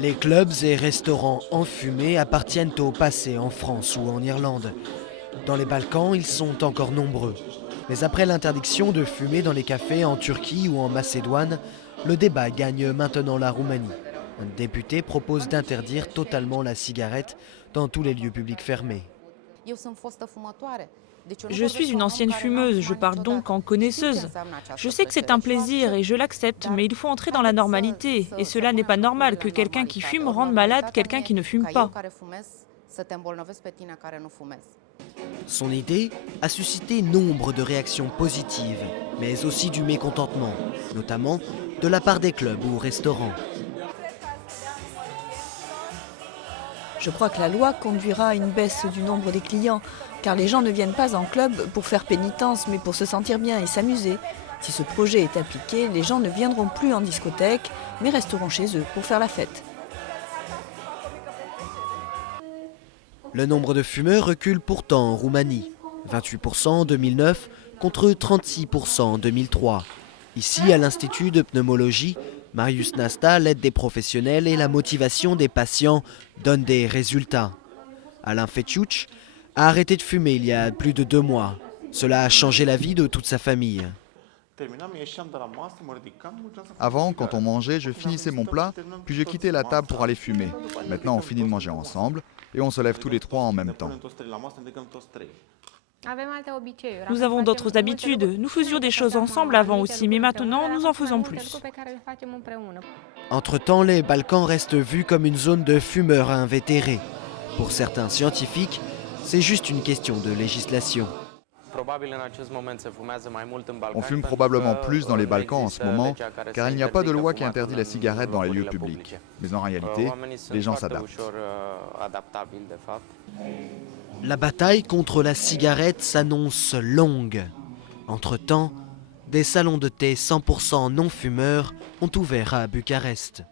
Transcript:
Les clubs et restaurants enfumés appartiennent au passé en France ou en Irlande. Dans les Balkans, ils sont encore nombreux. Mais après l'interdiction de fumer dans les cafés en Turquie ou en Macédoine, le débat gagne maintenant la Roumanie. Un député propose d'interdire totalement la cigarette dans tous les lieux publics fermés. Je suis une ancienne fumeuse, je parle donc en connaisseuse. Je sais que c'est un plaisir et je l'accepte, mais il faut entrer dans la normalité. Et cela n'est pas normal que quelqu'un qui fume rende malade quelqu'un qui ne fume pas. Son idée a suscité nombre de réactions positives, mais aussi du mécontentement, notamment de la part des clubs ou restaurants. Je crois que la loi conduira à une baisse du nombre des clients, car les gens ne viennent pas en club pour faire pénitence, mais pour se sentir bien et s'amuser. Si ce projet est appliqué, les gens ne viendront plus en discothèque, mais resteront chez eux pour faire la fête. Le nombre de fumeurs recule pourtant en Roumanie. 28% en 2009 contre 36% en 2003. Ici, à l'Institut de pneumologie, Marius Nasta, l'aide des professionnels et la motivation des patients donnent des résultats. Alain Fetchouch a arrêté de fumer il y a plus de 2 mois. Cela a changé la vie de toute sa famille. Avant, quand on mangeait, je finissais mon plat, puis je quittais la table pour aller fumer. Maintenant, on finit de manger ensemble et on se lève tous les trois en même temps. Nous avons d'autres habitudes. Nous faisions des choses ensemble avant aussi, mais maintenant nous en faisons plus. Entre-temps, les Balkans restent vus comme une zone de fumeurs invétérés. Pour certains scientifiques, c'est juste une question de législation. On fume probablement plus dans les Balkans en ce moment, car il n'y a pas de loi qui interdit la cigarette dans les lieux publics. Mais en réalité, les gens s'adaptent. La bataille contre la cigarette s'annonce longue. Entre-temps, des salons de thé 100% non-fumeurs ont ouvert à Bucarest.